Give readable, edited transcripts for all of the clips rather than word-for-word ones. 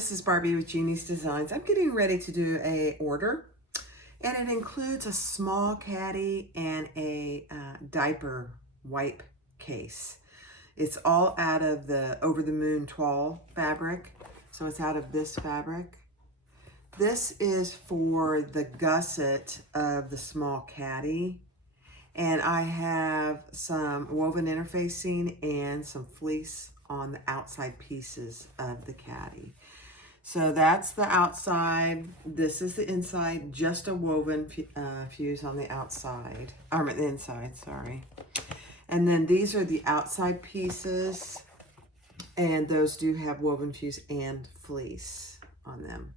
this is Barbie with Jeannie's Designs. I'm getting ready to do a order, and it includes a small caddy and a diaper wipe case. It's all out of the Over the Moon Toile fabric, so it's out of this fabric. This is for the gusset of the small caddy, and I have some woven interfacing and some fleece on the outside pieces of the caddy. So that's the outside. This is the inside, just a woven fuse on the outside, or the inside, sorry. And then these are the outside pieces, and those do have woven fuse and fleece on them.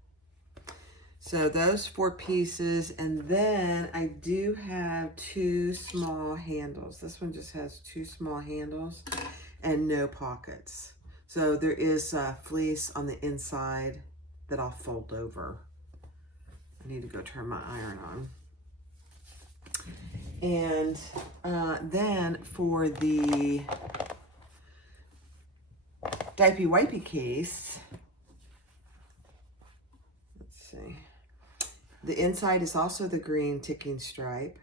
So those 4 pieces, and then I do have 2 small handles. This one just has 2 small handles and no pockets. So there is fleece on the inside that I'll fold over. I need to go turn my iron on. And then for the diaper wipey case, let's see. The inside is also the green ticking stripe.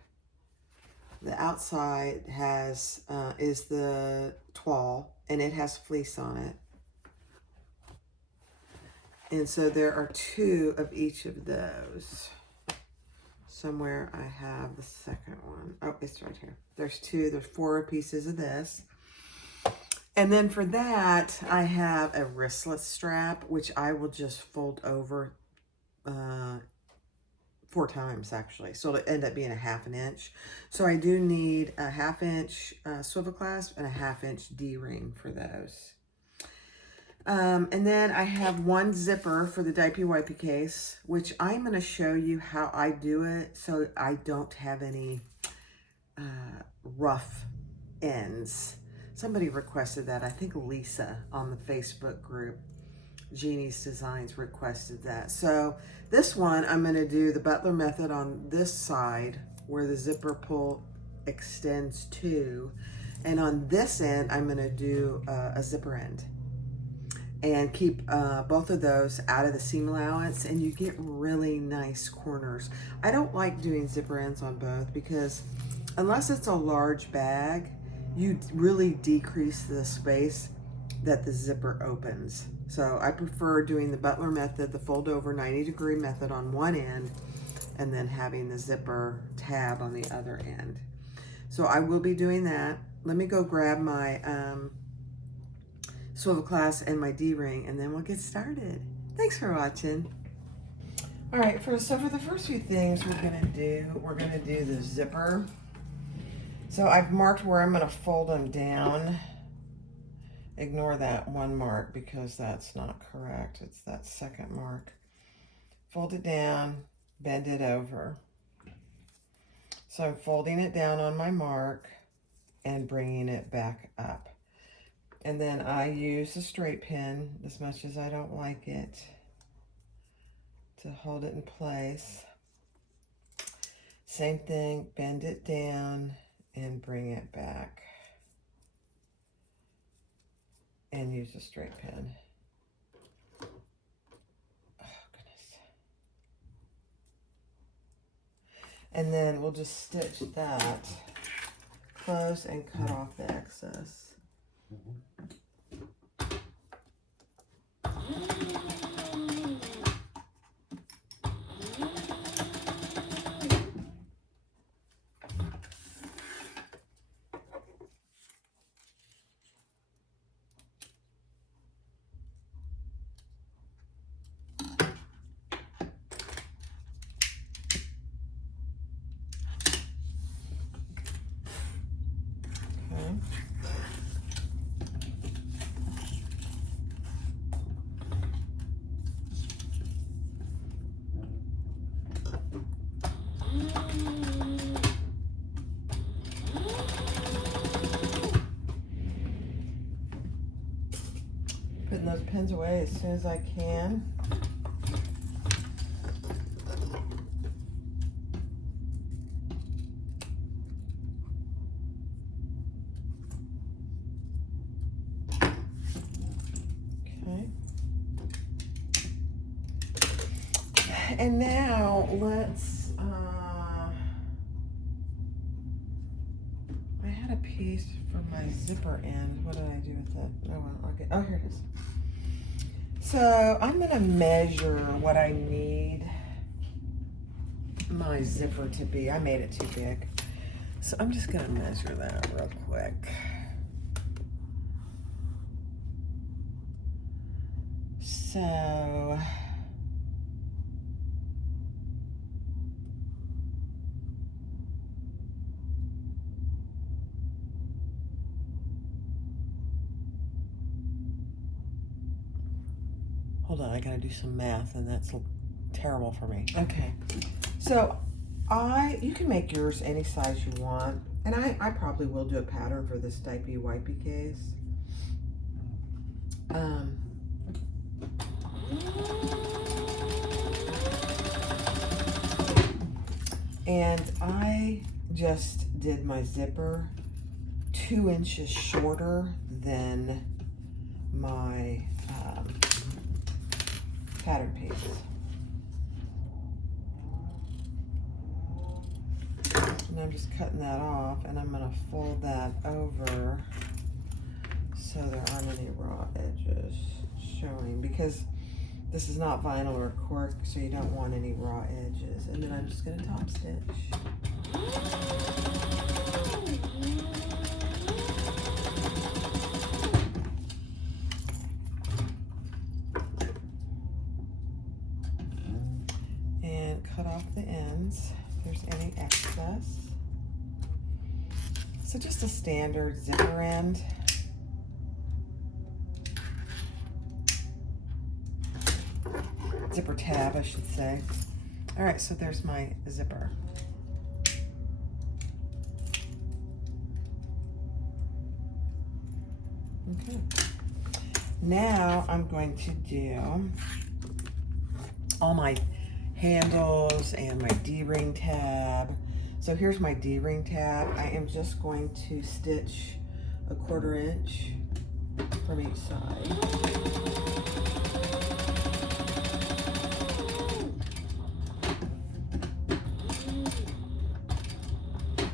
The outside has is the toile, and it has fleece on it. And so there are 2 of each of those. Somewhere I have the second one. Oh, it's right here. There's 4 pieces of this. And then for that, I have a wristlet strap, which I will just fold over 4 times actually. So it'll end up being a 1/2 inch. So I do need a 1/2 inch swivel clasp and a 1/2 inch D-ring for those. And then I have 1 zipper for the diaper wipey case, which I'm going to show you how I do it so I don't have any rough ends. Somebody requested that. I think Lisa on the Facebook group, Jeannie's Designs, requested that. So this one, I'm going to do the Butler method on this side where the zipper pull extends to. And on this end, I'm going to do a zipper end. And keep both of those out of the seam allowance, and you get really nice corners. I don't like doing zipper ends on both because unless it's a large bag, you really decrease the space that the zipper opens. So I prefer doing the Butler method, the fold over 90-degree method on one end, and then having the zipper tab on the other end. So I will be doing that. Let me go grab my swivel clasp and my D-ring, and then we'll get started. Thanks for watching. All right, so for the first few things we're gonna do the zipper. So I've marked where I'm gonna fold them down. Ignore that 1 mark because that's not correct. It's that second mark. Fold it down, bend it over. So I'm folding it down on my mark and bringing it back up. And then I use a straight pin, as much as I don't like it, to hold it in place. Same thing, bend it down and bring it back. And use a straight pin. Oh, goodness. And then we'll just stitch that close and cut off the excess. Putting those pins away as soon as I can. Okay. and now let's, I had a piece for my zipper end. What did I do with it? Oh, well, okay. Oh, here it is. So I'm going to measure what I need my zipper to be. I made it too big. So I'm just going to measure that real quick. So hold on, I gotta do some math, and that's terrible for me. Okay, so you can make yours any size you want, and I probably will do a pattern for this diaper wipey case. And I just did my zipper 2 inches shorter than my pattern piece. And I'm just cutting that off, and I'm gonna fold that over so there aren't any raw edges showing, because this is not vinyl or cork, so you don't want any raw edges. And then I'm just gonna top stitch. And cut off the ends if there's any excess. So just a standard zipper end. Zipper tab, I should say. All right, so there's my zipper. Okay. Now I'm going to do all my handles and my D-ring tab. So here's my D-ring tab. I am just going to stitch a 1/4 inch from each side.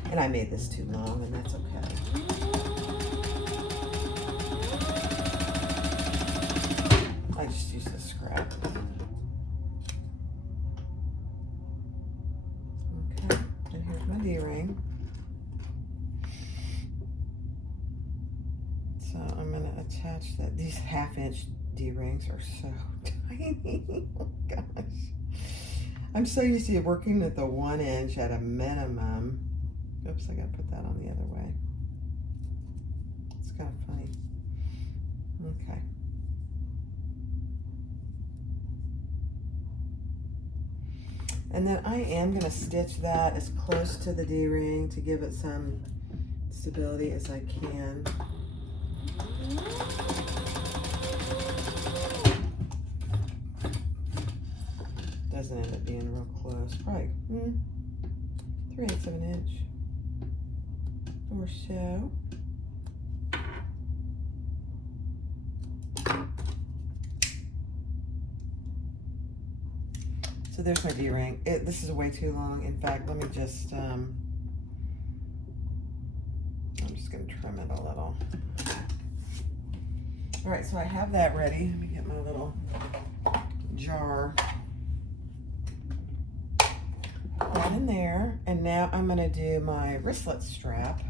And I made this too long, and that's okay. I just used the scrap. Okay, and here's my D-ring. So I'm gonna attach that. These 1/2 inch D-rings are so tiny. Oh gosh. I'm so used to working with the 1 inch at a minimum. Oops, I gotta put that on the other way. It's kind of funny. Okay. And then I am gonna stitch that as close to the D-ring to give it some stability as I can. Doesn't end up being real close. Probably 3/8 of an inch. Or so. So there's my D-ring. This is way too long. In fact, let me just, I'm just gonna trim it a little. All right, so I have that ready. Let me get my little jar. Put that in there, and now I'm gonna do my wristlet strap.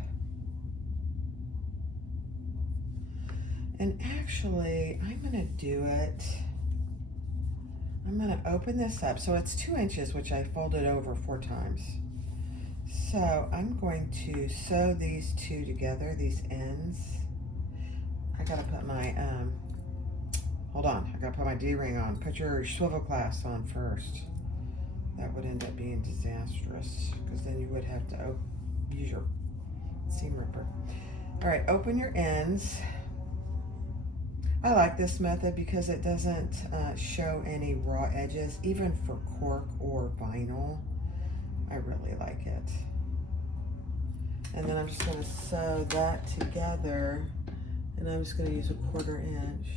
And actually, I'm gonna do it, I'm gonna open this up. So it's 2 inches, which I folded over 4 times. So I'm going to sew these two together, these ends. I gotta put my, hold on, I gotta put my D-ring on. Put your swivel clasp on first. That would end up being disastrous, because then you would have to use your seam ripper. All right, open your ends. I like this method because it doesn't show any raw edges, even for cork or vinyl. I really like it. And then I'm just going to sew that together, and I'm just going to use a 1/4 inch.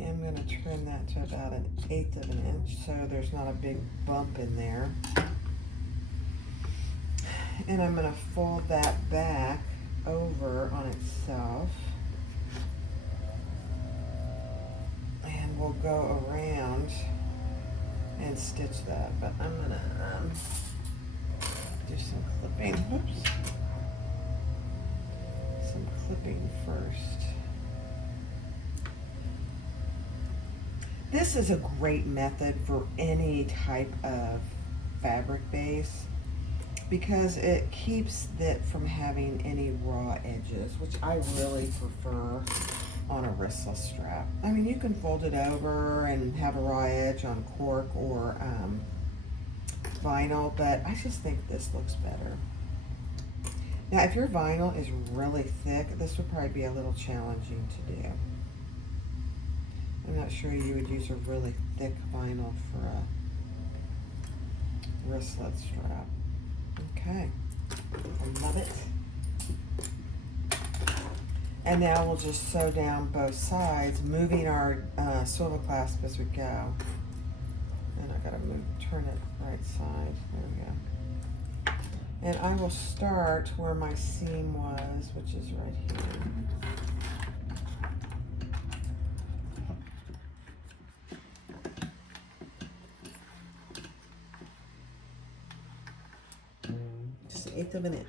am going to trim that to about 1/8 of an inch so there's not a big bump in there. And I'm going to fold that back over on itself. And we'll go around and stitch that. But I'm going to do some clipping. Whoops. Some clipping first. This is a great method for any type of fabric base because it keeps it from having any raw edges, which I really prefer on a wristless strap. I mean, you can fold it over and have a raw edge on cork or vinyl, but I just think this looks better. Now, if your vinyl is really thick, this would probably be a little challenging to do. I'm not sure you would use a really thick vinyl for a wristlet strap. Okay, I love it. And now we'll just sew down both sides, moving our swivel clasp as we go. And I gotta turn it right side. There we go. And I will start where my seam was, which is right here. Just 1/8 of an inch.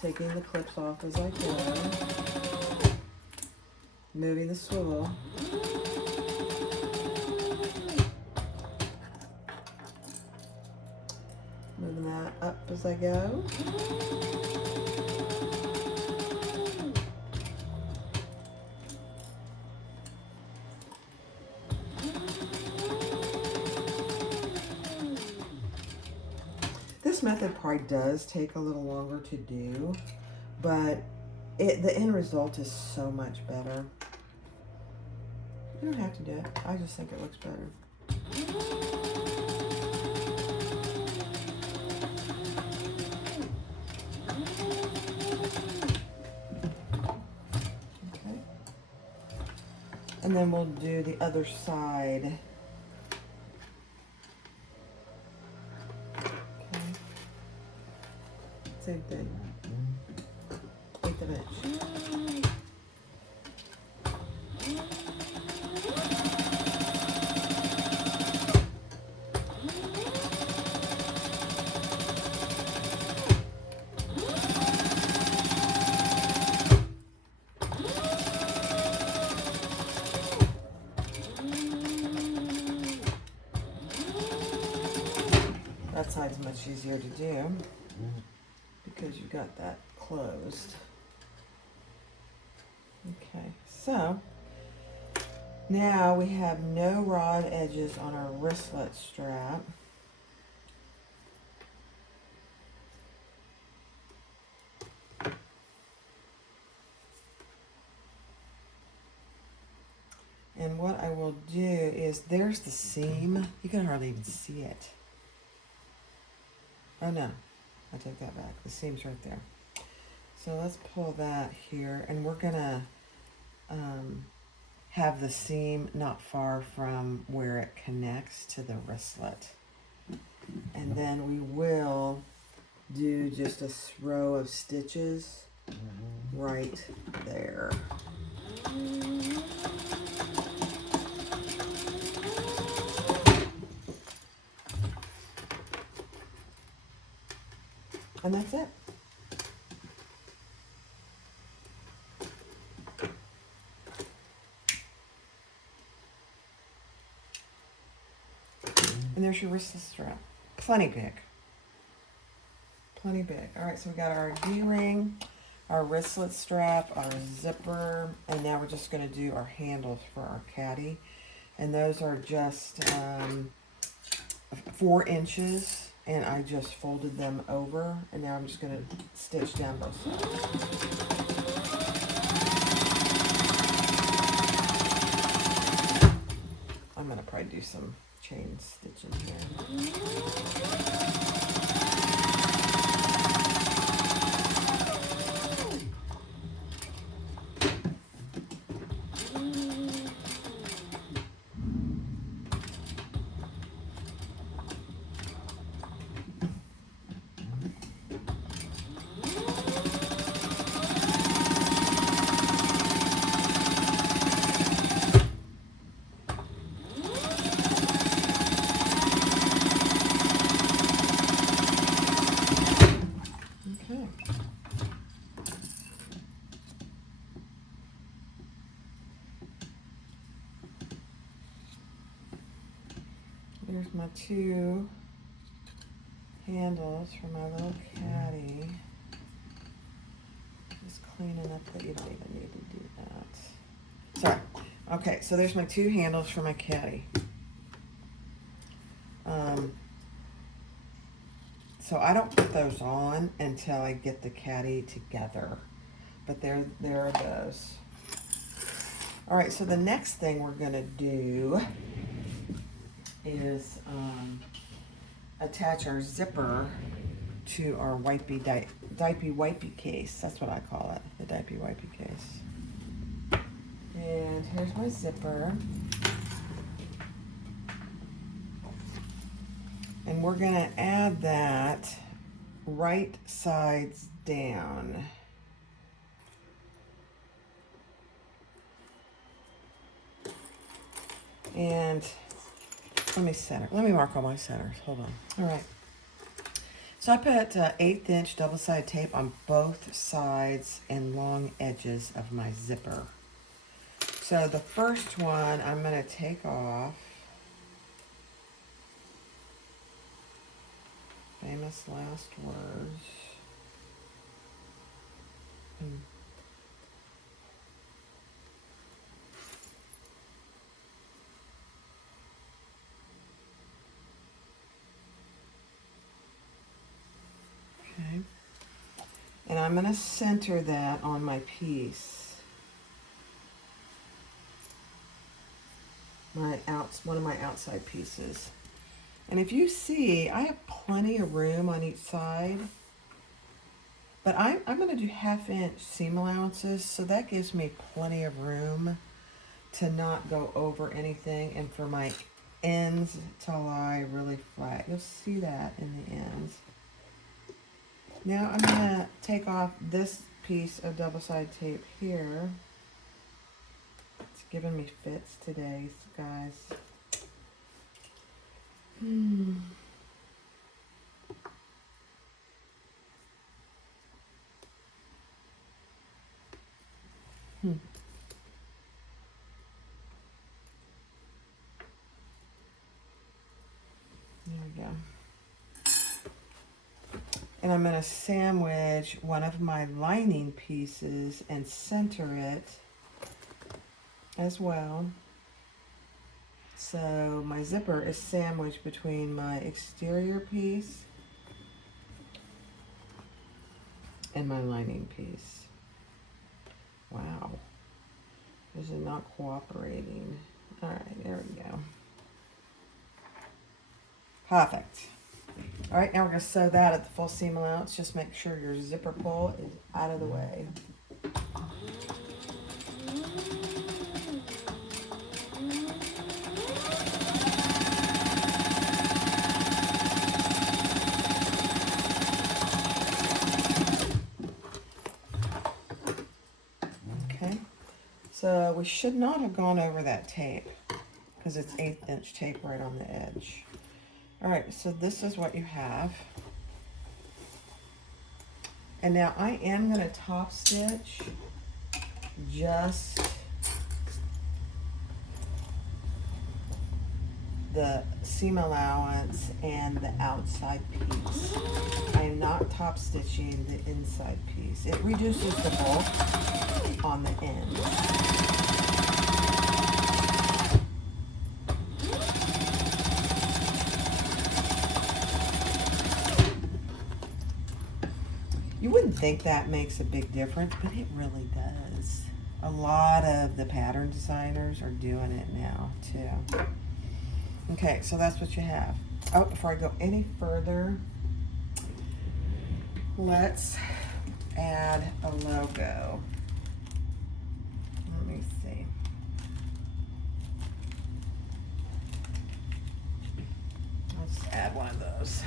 Taking the clips off as I go, moving the swivel. Moving that up as I go. This method probably does take a little longer to do, but the end result is so much better. You don't have to do it. I just think it looks better. Okay. And then we'll do the other side. Same thing. 1/8 of an inch. That side's much easier to do because you got that closed. Okay, so now we have no raw edges on our wristlet strap. And what I will do is, there's the seam. You can hardly even see it. Oh no, I take that back. The seam's right there. So let's pull that here, and we're gonna have the seam not far from where it connects to the wristlet. And then we will do just a row of stitches right there. And that's it. And there's your wristlet strap. Plenty big. Plenty big. All right, so we got our D-ring, our wristlet strap, our zipper, and now we're just going to do our handles for our caddy. And those are just 4 inches. And I just folded them over, and now I'm just going to stitch down both sides. I'm going to probably do some chain stitching here. Here's my two handles for my little caddy. Just cleaning up that you don't even need to do that. Sorry. Okay, so there's my two handles for my caddy. So I don't put those on until I get the caddy together. But there are those. All right, so the next thing we're gonna do is attach our zipper to our diaper wipey case. That's what I call it, the diaper wipey case. And here's my zipper. And we're gonna add that right sides down. And let me mark all my centers. Hold on. All right. So I put 1/8 inch double-sided tape on both sides and long edges of my zipper. So the first one I'm going to take off. Famous last words. Okay. And I'm going to center that on my piece. One of my outside pieces. And if you see, I have plenty of room on each side. But I'm going to do 1/2 inch seam allowances, so that gives me plenty of room to not go over anything and for my ends to lie really flat. You'll see that in the ends. Now I'm going to take off this piece of double-sided tape here. It's giving me fits today, guys. There we go. And I'm going to sandwich one of my lining pieces and center it as well. So my zipper is sandwiched between my exterior piece and my lining piece. Wow. This is not cooperating. All right, there we go. Perfect. All right, now we're going to sew that at the full seam allowance. Just make sure your zipper pull is out of the way. Okay, so we should not have gone over that tape because it's 1/8 inch tape right on the edge. All right, so this is what you have. And now I am going to top stitch just the seam allowance and the outside piece. I am not top stitching the inside piece. It reduces the bulk on the end. You wouldn't think that makes a big difference, but it really does. A lot of the pattern designers are doing it now, too. Okay, so that's what you have. Oh, before I go any further, let's add a logo. Let me see. Let's add one of those.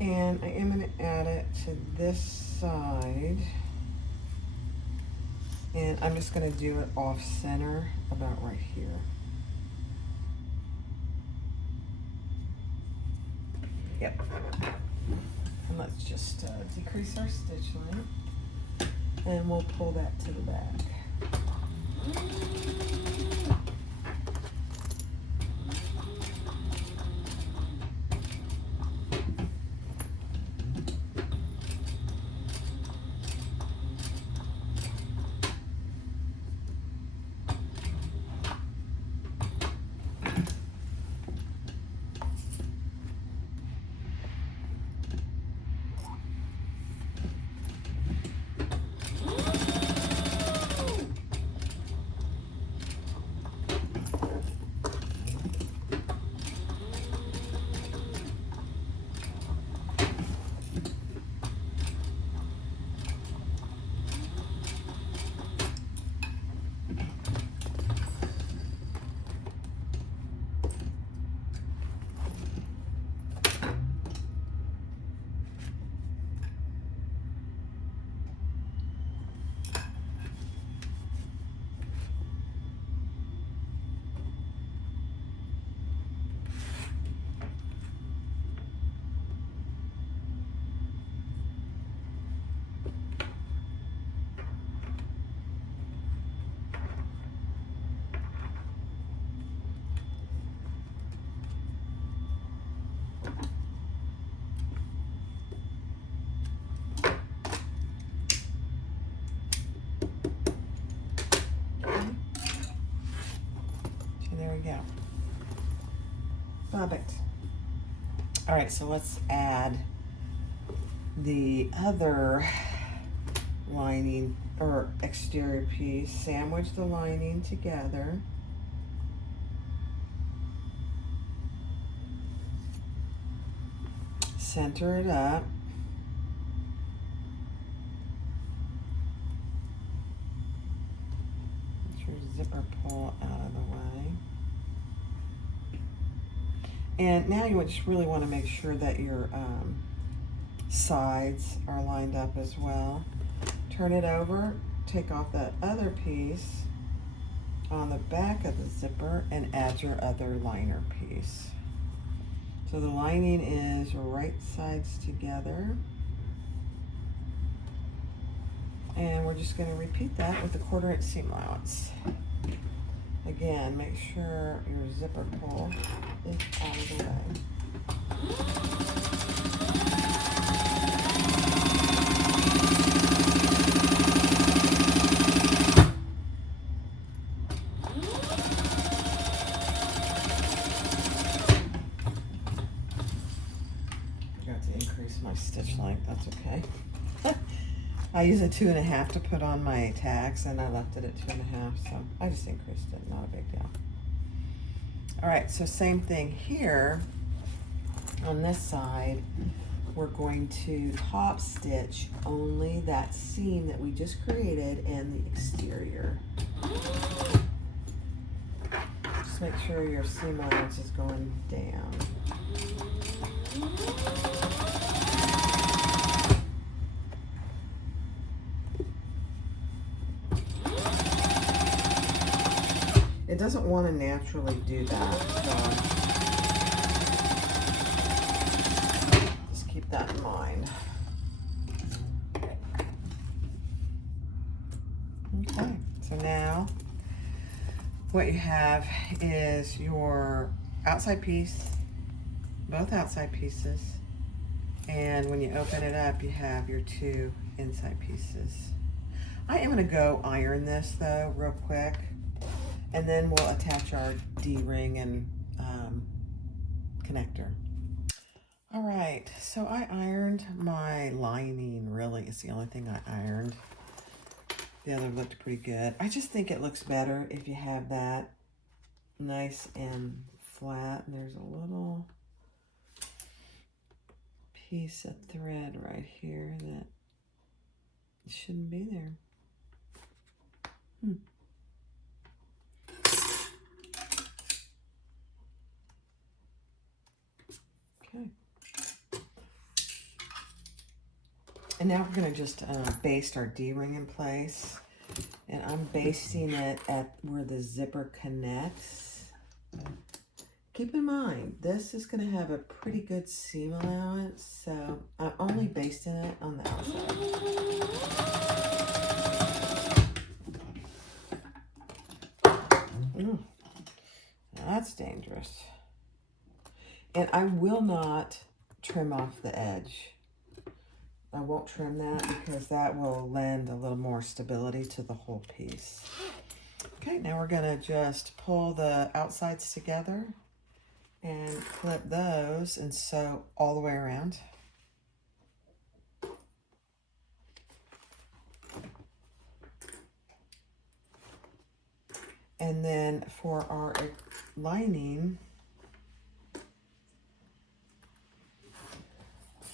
And I am going to add it to this side. And I'm just going to do it off center about right here. Yep. And let's just decrease our stitch length. And we'll pull that to the back. There we go. Perfect. All right, so let's add the other lining or exterior piece. Sandwich the lining together. Center it up. Get your zipper pull out of the way. And now you just really want to make sure that your sides are lined up as well. Turn it over, take off that other piece on the back of the zipper and add your other liner piece. So the lining is right sides together. And we're just going to repeat that with a 1/4 inch seam allowance. Again, make sure your zipper pull is out of the way. Got to increase my stitch length, that's okay. I use a 2.5 to put on my tags, and I left it at 2.5, so I just increased it, not a big deal. All right, so same thing here. On this side, we're going to top stitch only that seam that we just created and the exterior. Just make sure your seam allowance is going down. It doesn't want to naturally do that, so just keep that in mind. Okay, so now what you have is your outside piece, both outside pieces, and when you open it up, you have your 2 inside pieces. I am going to go iron this though real quick. And then we'll attach our D-ring and connector. All right, so I ironed my lining, really. It's the only thing I ironed. The other looked pretty good. I just think it looks better if you have that nice and flat. And there's a little piece of thread right here that shouldn't be there. Okay. And now we're going to just baste our D-ring in place. And I'm basting it at where the zipper connects. Keep in mind, this is going to have a pretty good seam allowance, so I'm only basting it on the outside. Ooh, that's dangerous. And I will not trim off the edge. I won't trim that because that will lend a little more stability to the whole piece. Okay, now we're going to just pull the outsides together and clip those and sew all the way around. And then for our lining,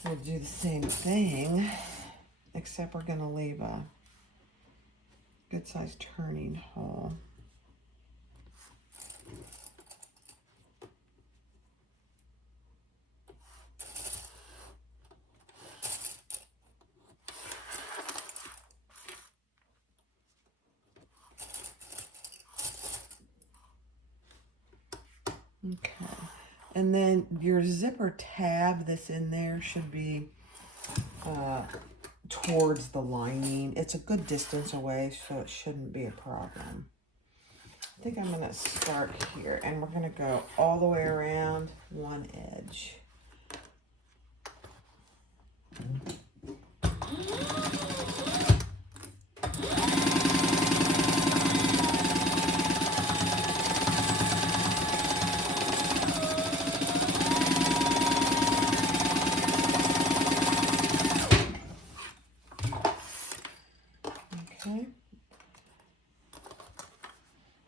we'll do the same thing, except we're going to leave a good sized turning hole. Okay, and then your zipper tab that's in there should be towards the lining. It's a good distance away, so it shouldn't be a problem. I think I'm going to start here, and we're going to go all the way around one edge. Okay,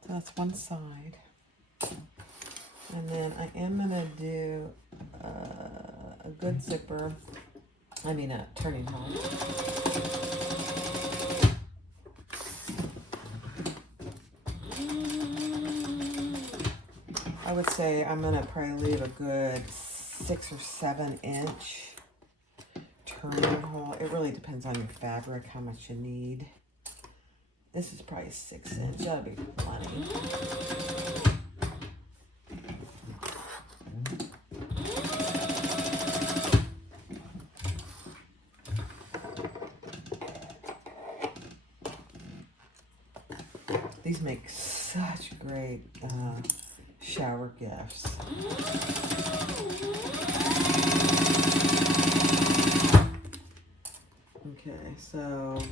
so that's one side. And then I am going to do a good zipper, a turning hole. I would say I'm going to probably leave a good 6 or 7 inch turning hole. It really depends on your fabric, how much you need. This is probably 6 inch. That'll be plenty. These make such great shower gifts. Okay, so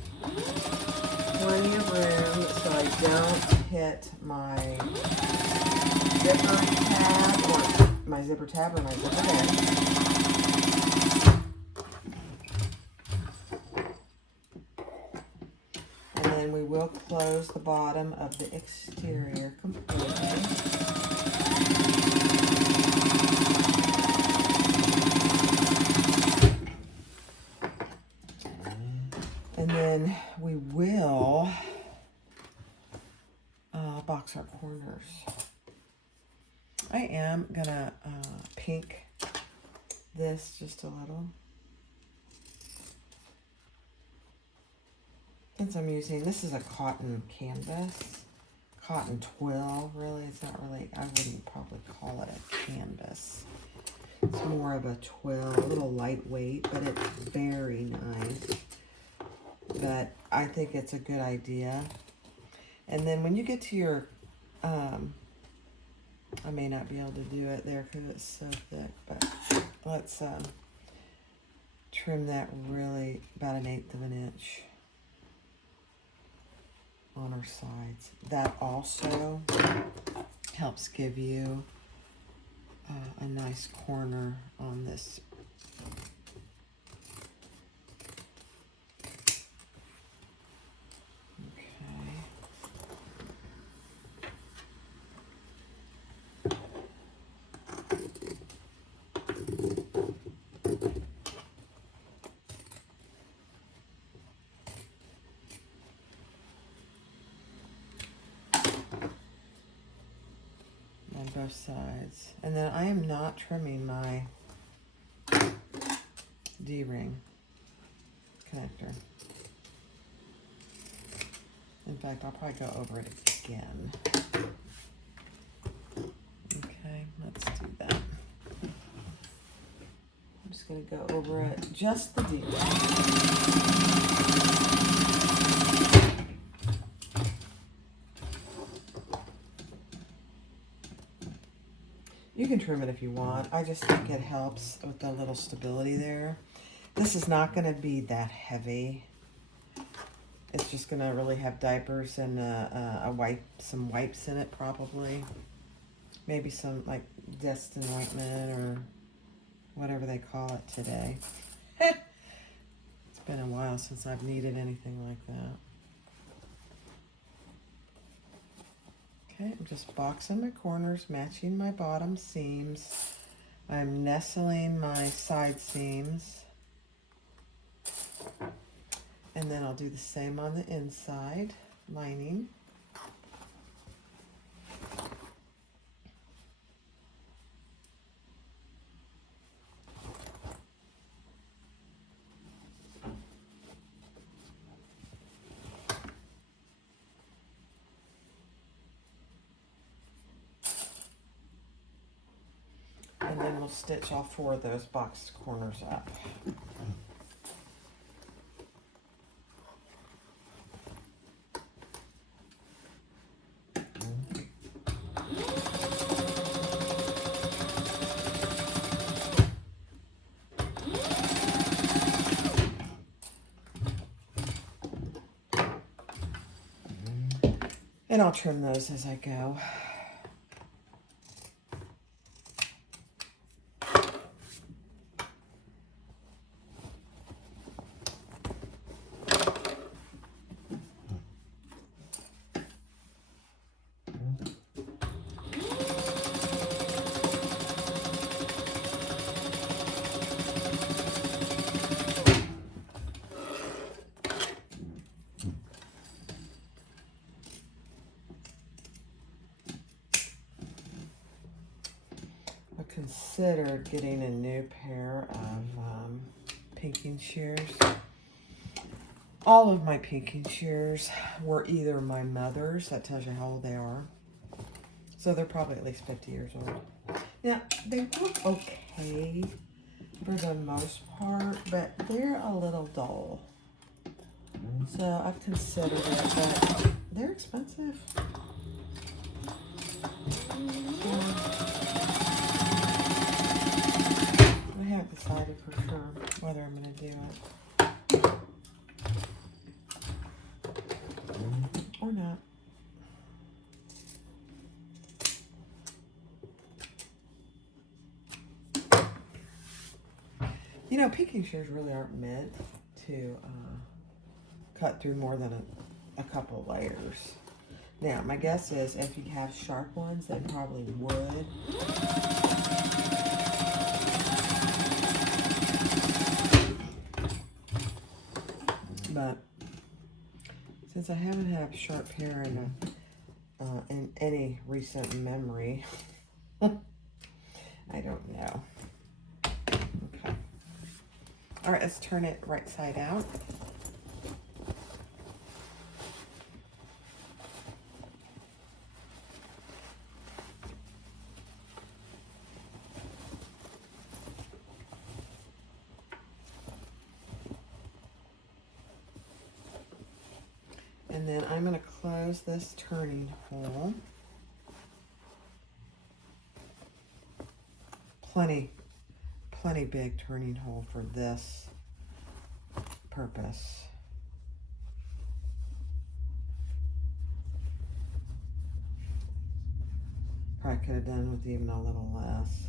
plenty of room so I don't hit my zipper tab or my zipper head. And then we will close the bottom of the exterior completely. And then we will box our corners. I am gonna pink this just a little. Since I'm using, this is a cotton canvas, cotton twill, really. It's not really, I wouldn't probably call it a canvas. It's more of a twill, a little lightweight, but it's very nice. But I think it's a good idea. And then when you get to your, I may not be able to do it there because it's so thick, but let's trim that really about 1/8 of an inch on our sides. That also helps give you a nice corner on this both sides. And then I am not trimming my D-ring connector. In fact, I'll probably go over it again. Okay, let's do that. I'm just going to go over it, just the D-ring. You can trim it if you want. I just think it helps with the little stability there. This is not going to be that heavy. It's just going to really have diapers and some wipes in it probably. Maybe some like Destin ointment or whatever they call it today. It's been a while since I've needed anything like that. Okay, I'm just boxing my corners, matching my bottom seams. I'm nestling my side seams. And then I'll do the same on the inside lining. And then we'll stitch all 4 of those boxed corners up. And I'll trim those as I go. Considered getting a new pair of pinking shears. All of my pinking shears were either my mother's, that tells you how old they are. So they're probably at least 50 years old. Now, they work okay for the most part, but they're a little dull. So I've considered it, but they're expensive. I haven't decided for sure whether I'm going to do it or not. You know, pinking shears really aren't meant to cut through more than a couple layers. Now, my guess is if you have sharp ones, they probably would. But since I haven't had a sharp hair in any recent memory, I don't know. Okay. All right, let's turn it right side out. And then I'm going to close this turning hole. Plenty big turning hole for this purpose. Probably could have done with even a little less.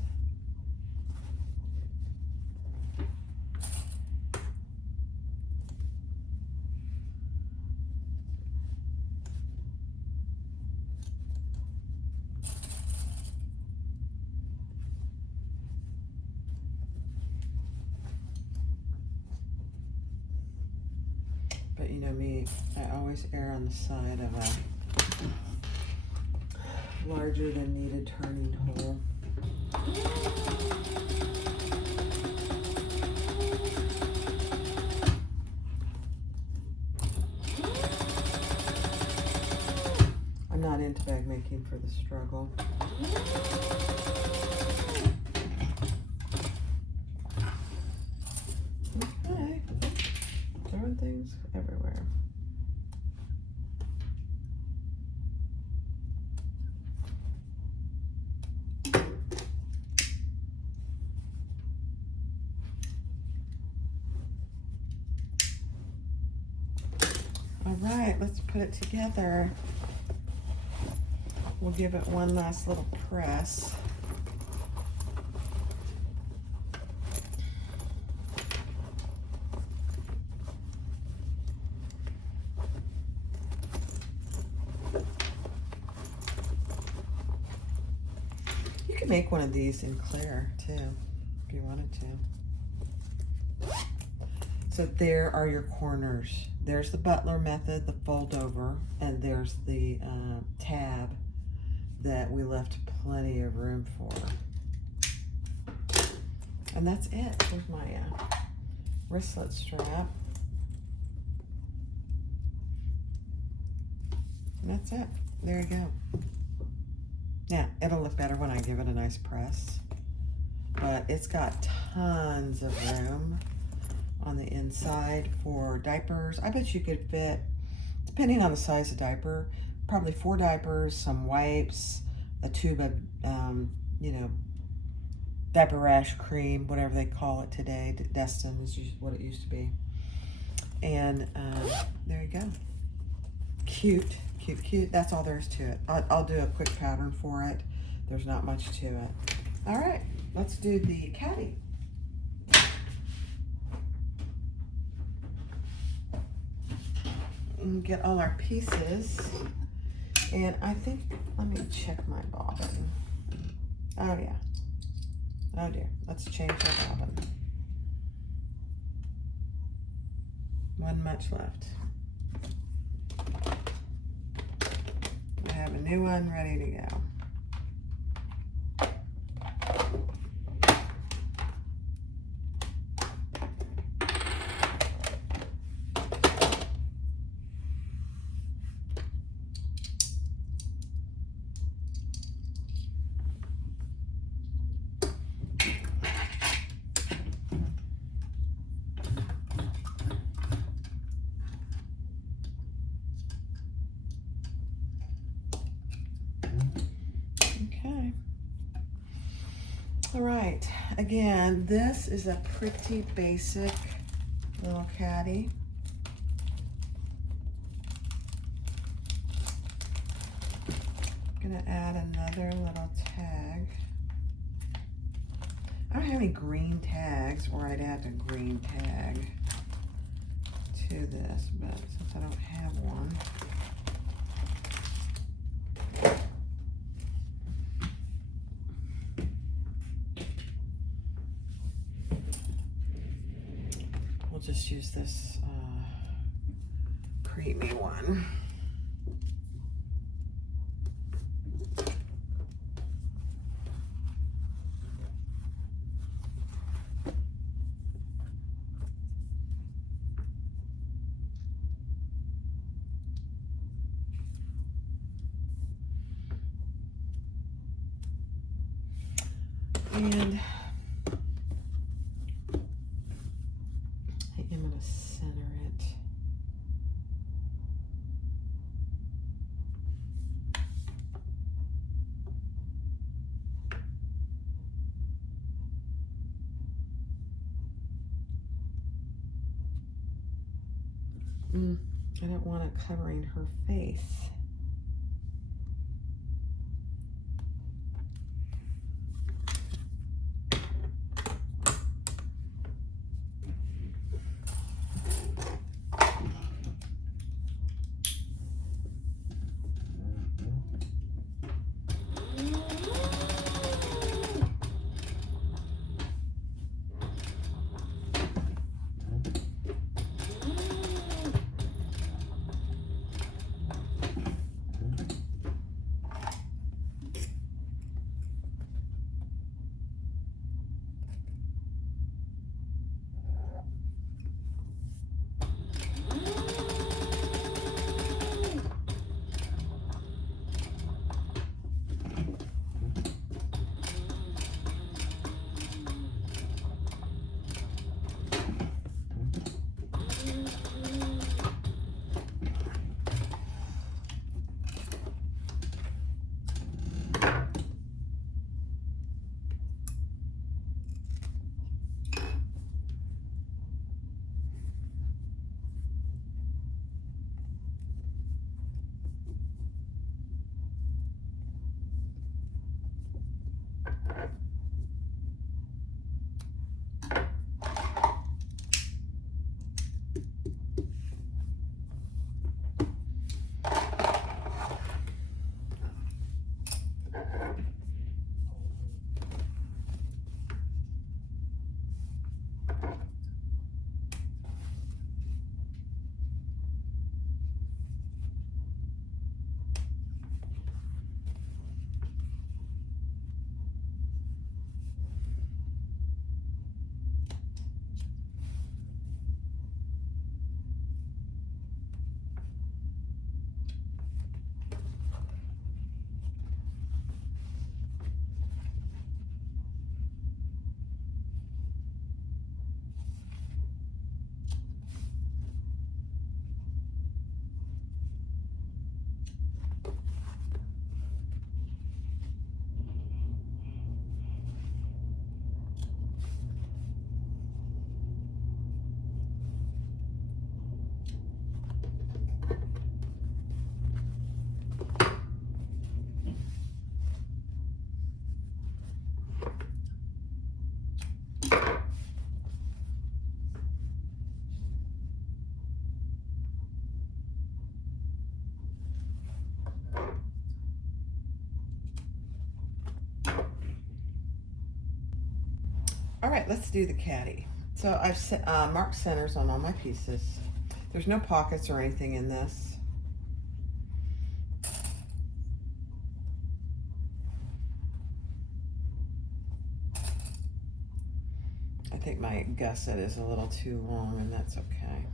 But you know me, I always err on the side of larger than needed turning hole. I'm not into bag making for the struggle. Okay, throwing things everywhere. All right, let's put it together. We'll give it one last little press. You can make one of these in clear too, if you wanted to. So there are your corners. There's the Butler method, the fold over, and there's the tab that we left plenty of room for. And that's it. Here's my wristlet strap. And that's it. There you go. Yeah, it'll look better when I give it a nice press. But it's got tons of room on the inside for diapers. I bet you could fit, depending on the size of diaper, probably 4 diapers, some wipes, a tube of, you know, diaper rash cream, whatever they call it today. Destin is what it used to be. And there you go. Cute, cute, cute. That's all there is to it. I'll do a quick pattern for it. There's not much to it. All right, let's do the caddy. And get all our pieces. And I think, let me check my bobbin. Oh yeah. Oh dear, let's change our bobbin. One much left. I have a new one ready to go. Okay. All right. Again, this is a pretty basic little caddy. I'm gonna add another little tag. I don't have any green tags, or I'd add a green tag to this, but since I don't have one, we'll just use this creamy one. And I am going to center it. I don't want it covering her face. All right, let's do the caddy. So I've marked centers on all my pieces. There's no pockets or anything in this. I think my gusset is a little too long, and that's okay.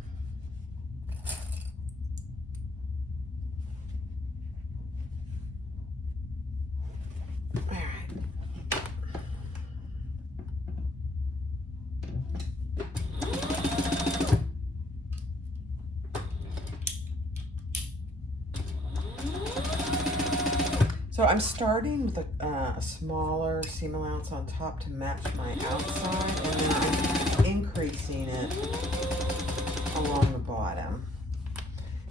So I'm starting with a smaller seam allowance on top to match my outside, and then I'm increasing it along the bottom.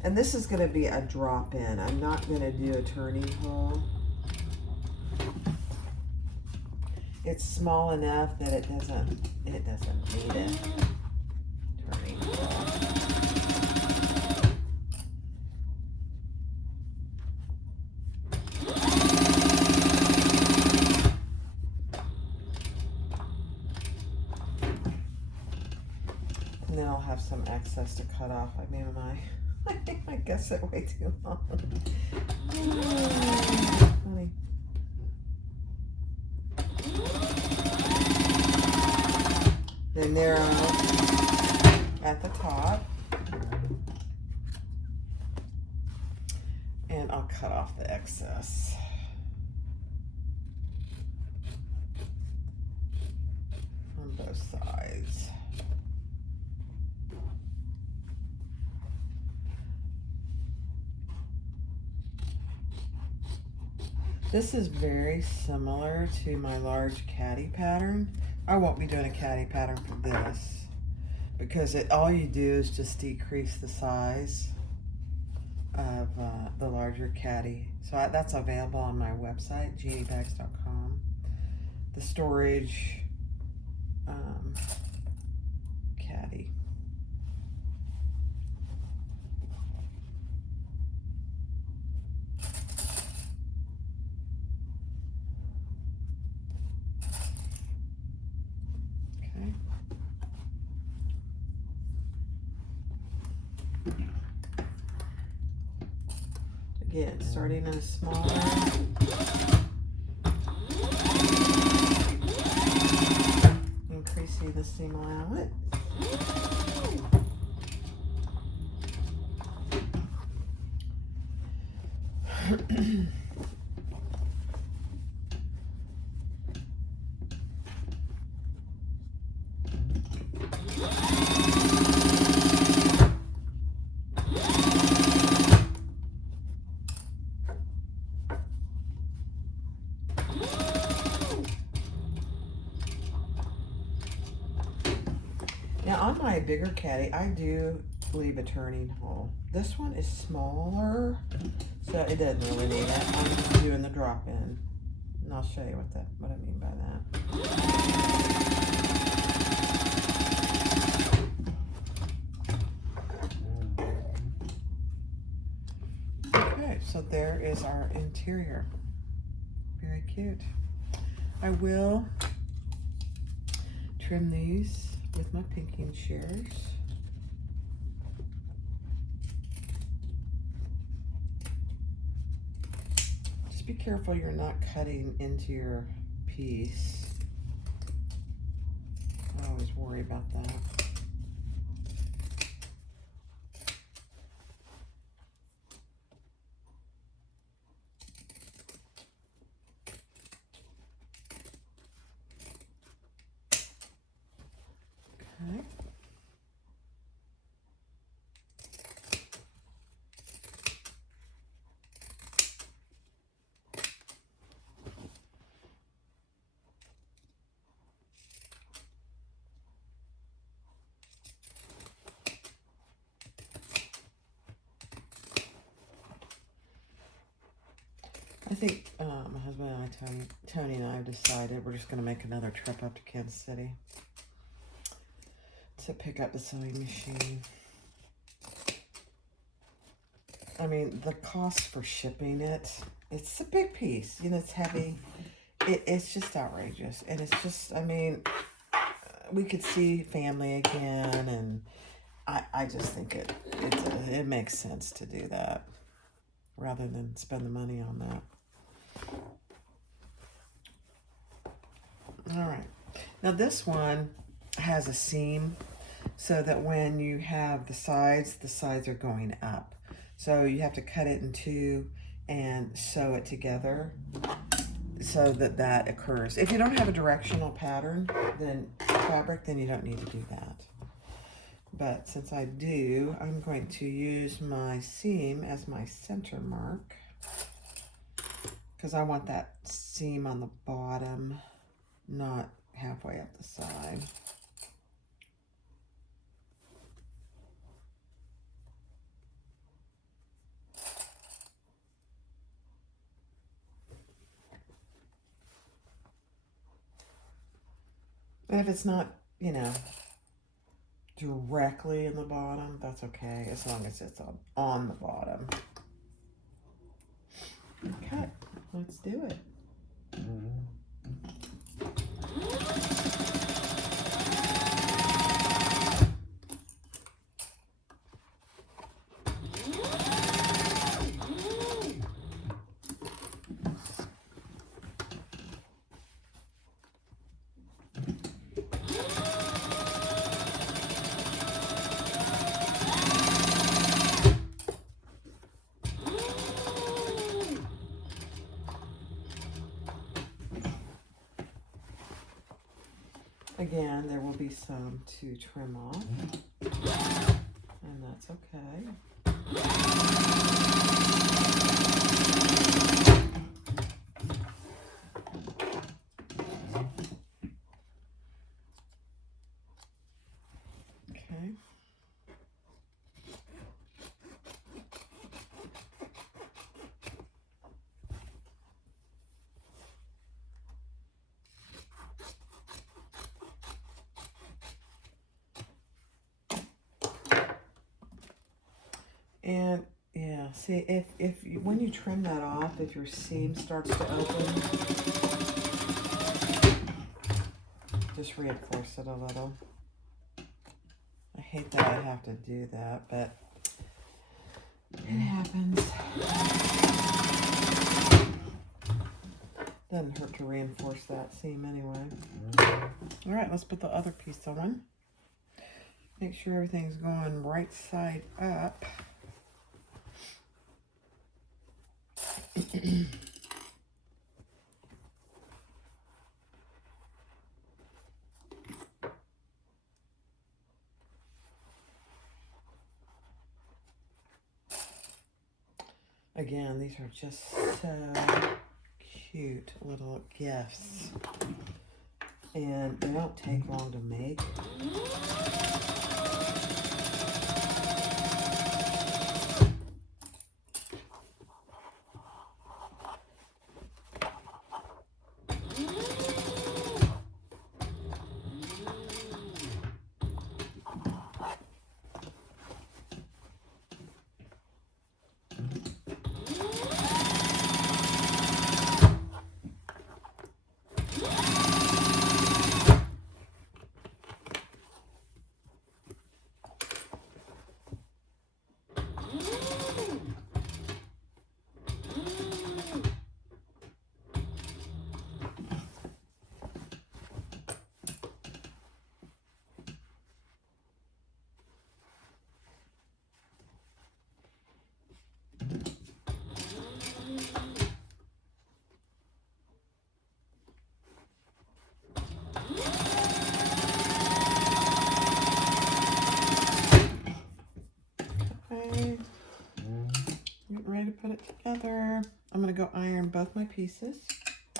And this is going to be a drop in. I'm not going to do a turning hole. It's small enough that it doesn't need a turning hole. And then I'll have some excess to cut off. I mean, I think my gusset way too long. Funny. Then narrow at the top. And I'll cut off the excess. On both sides. This is very similar to my large caddy pattern. I won't be doing a caddy pattern for this because all you do is just decrease the size of the larger caddy. So that's available on my website, jeanniebags.com. The storage caddy. Again, starting in a smaller. Increasing the seam allowance. Now on my bigger caddy, I do leave a turning hole. This one is smaller, so it doesn't really need it. I'm just doing the drop in, and I'll show you what I mean by that. Okay, so there is our interior. Very cute. I will trim these with my pinking shears. Just be careful you're not cutting into your piece. I always worry about that. Okay. I think my husband and I, Tony and I have decided we're just going to make another trip up to Kansas City to pick up the sewing machine. I mean, the cost for shipping it's a big piece. You know, it's heavy. It's just outrageous. And it's just, I mean, we could see family again. And I just think it makes sense to do that rather than spend the money on that. All right. Now this one has a seam so that when you have the sides are going up. So you have to cut it in two and sew it together so that occurs. If you don't have a directional pattern, then fabric, then you don't need to do that. But since I do, I'm going to use my seam as my center mark because I want that seam on the bottom, not halfway up the side. And if it's not, you know, directly in the bottom, that's okay, as long as it's on the bottom. Okay, let's do it. Again, there will be some to trim off, and that's okay. Okay. And yeah, see, if you, when you trim that off, if your seam starts to open, just reinforce it a little. I hate that I have to do that, but it happens. Doesn't hurt to reinforce that seam anyway. All right, let's put the other piece on. Make sure everything's going right side up. Again, these are just so cute little gifts, and they don't take long to make. going to go iron both my pieces,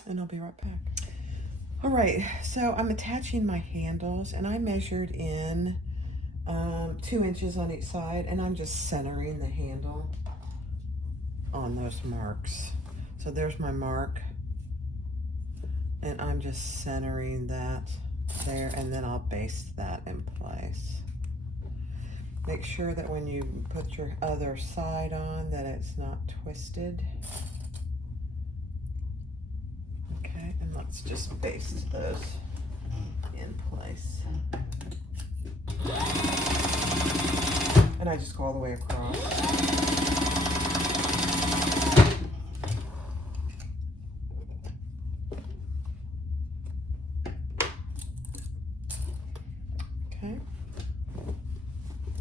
and I'll be right back. All right, so I'm attaching my handles, and I measured in 2 inches on each side, and I'm just centering the handle on those marks. So there's my mark, and I'm just centering that there, and then I'll baste that in place. Make sure that when you put your other side on that it's not twisted. Okay, and let's just baste those in place. And I just go all the way across. Okay.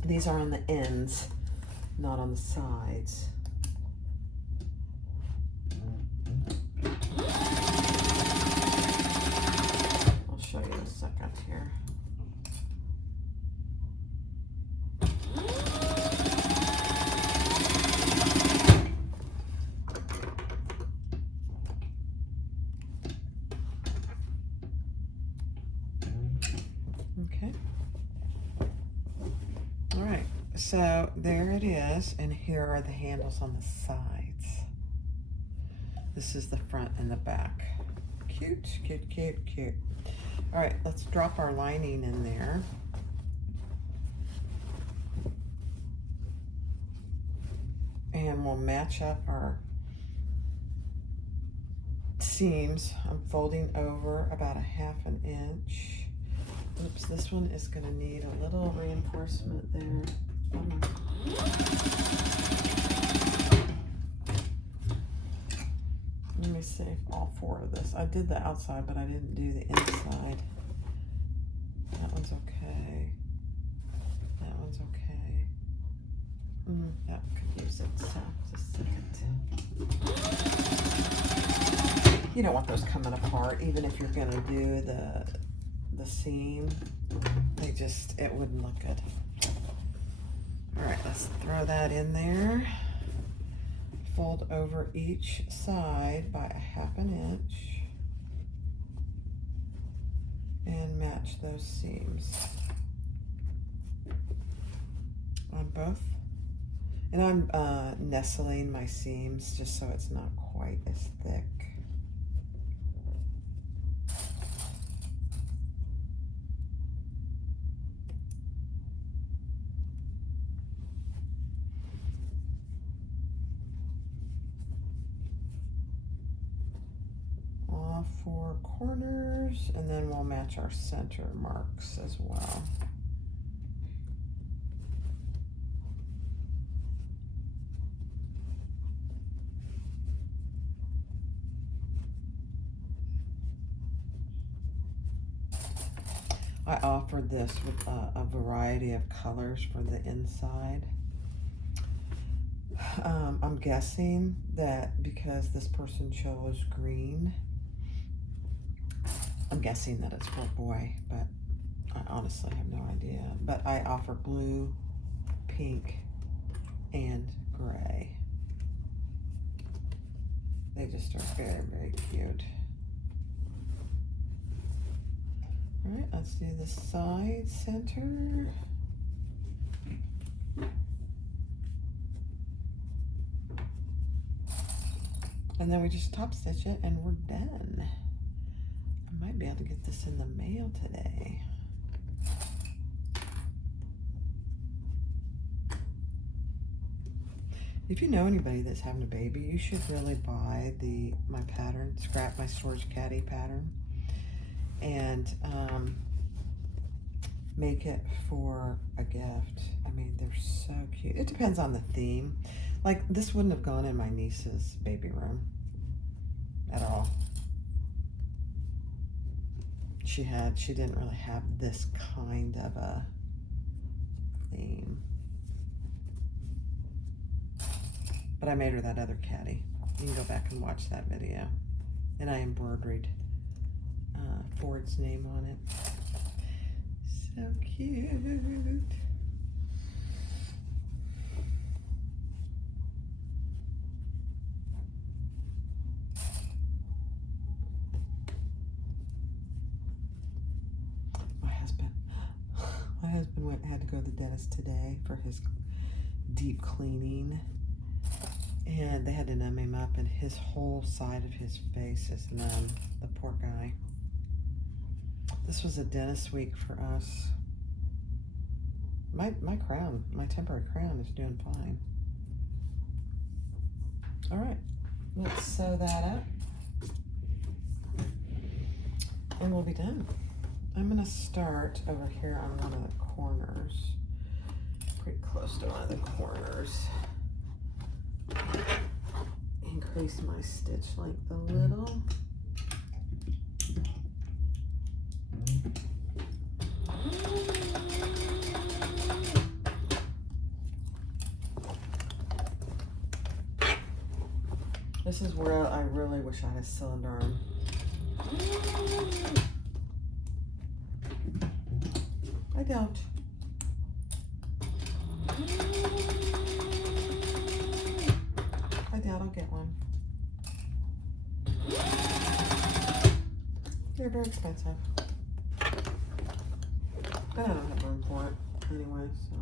These are on the ends, not on the sides. I'll show you in a second here. Okay. All right, so there it is, and here are the handles on the sides. This is the front and the back. Cute, cute, cute, cute. All right, let's drop our lining in there. And we'll match up our seams. I'm folding over about 1/2 inch. Oops, this one is going to need a little reinforcement there. Let me save all 4 of this. I did the outside, but I didn't do the inside. That one's okay. That one's okay. That could use it, so just a second. You don't want those coming apart, even if you're going to do the seam. It wouldn't look good. All right, let's throw that in there. Fold over each side by 1/2 inch and match those seams on both. And I'm nestling my seams just so it's not quite as thick. All 4 corners, and then we'll match our center marks as well. I offered this with a variety of colors for the inside. I'm guessing that because this person chose green, I'm guessing that it's for a boy, but I honestly have no idea. But I offer blue, pink, and gray. They just are very, very cute. All right, let's do the side center. And then we just top stitch it and we're done. I might be able to get this in the mail today. If you know anybody that's having a baby, you should really buy my pattern, Scrap My Storage Caddy pattern, and make it for a gift. I mean, they're so cute. It depends on the theme. Like, this wouldn't have gone in my niece's baby room at all. She didn't really have this kind of a theme. But I made her that other caddy. You can go back and watch that video. And I embroidered Ford's name on it. So cute. us today for his deep cleaning. And they had to numb him up, and his whole side of his face is numb, the poor guy. This was a dentist week for us. My crown, my temporary crown is doing fine. All right, let's sew that up. And we'll be done. I'm gonna start over here on one of the corners, pretty close to one of the corners. Increase my stitch length a little. This is where I really wish I had a cylinder arm. I don't. I doubt I'll get one. They're very expensive. But I don't have room for it anyway, so.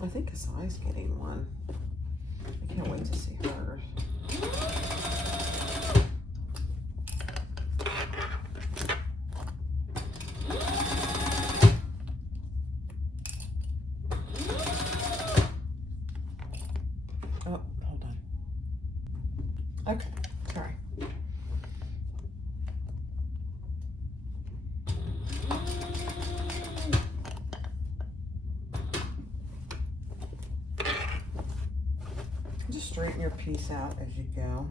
I think Kasai's getting one. I can't wait to see hers. Oh, hold on. Okay, sorry. Just straighten your piece out as you go.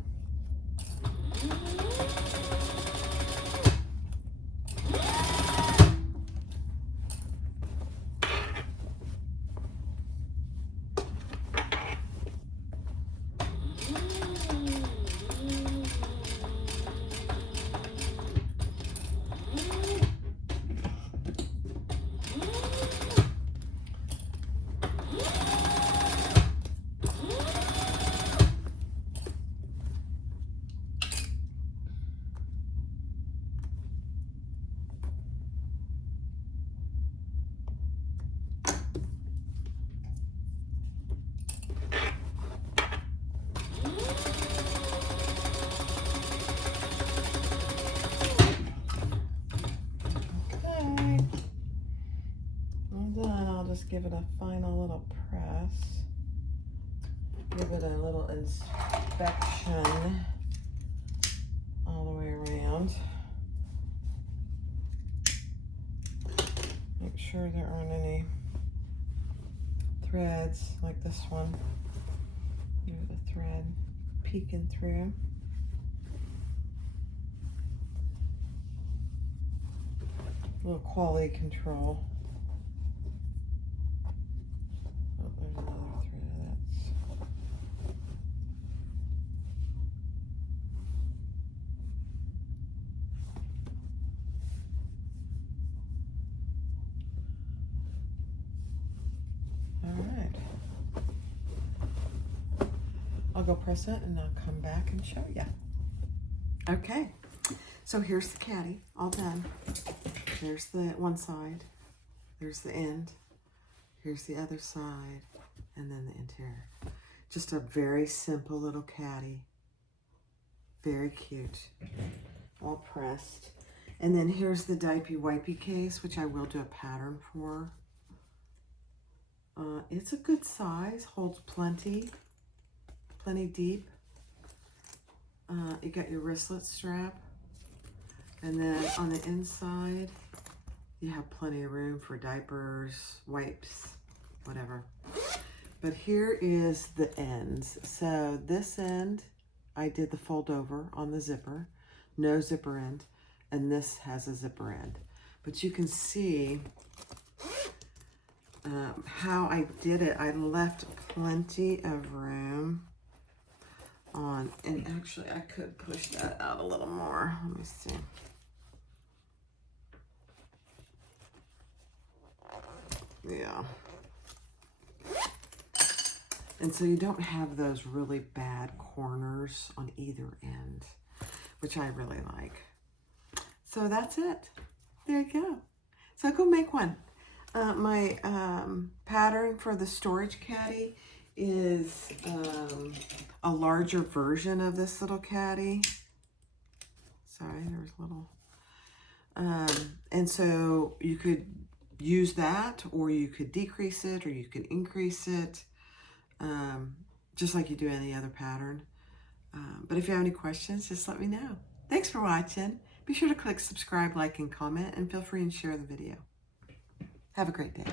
Give it a final little press. Give it a little inspection all the way around. Make sure there aren't any threads like this one. There's a thread peeking through. A little quality control. There's another thread of that. All right. I'll go press it and I'll come back and show you. Okay, so here's the caddy, all done. There's the one side, there's the end. Here's the other side, and then the interior. Just a very simple little caddy. Very cute. All pressed. And then here's the diaper wipey case, which I will do a pattern for. It's a good size, holds plenty deep. You got your wristlet strap. And then on the inside, you have plenty of room for diapers, wipes, whatever. But here is the ends. So this end, I did the fold over on the zipper, no zipper end, and this has a zipper end. But you can see how I did it. I left plenty of room on, and actually I could push that out a little more. Let me see. Yeah. And so you don't have those really bad corners on either end, which I really like. So that's it. There you go. So go make one. My pattern for the storage caddy is a larger version of this little caddy. Sorry, there's little. And so you could use that, or you could decrease it, or you could increase it, just like you do any other pattern. But if you have any questions, just let me know. Thanks for watching. Be sure to click subscribe, like, and comment, and feel free and share the video. Have a great day.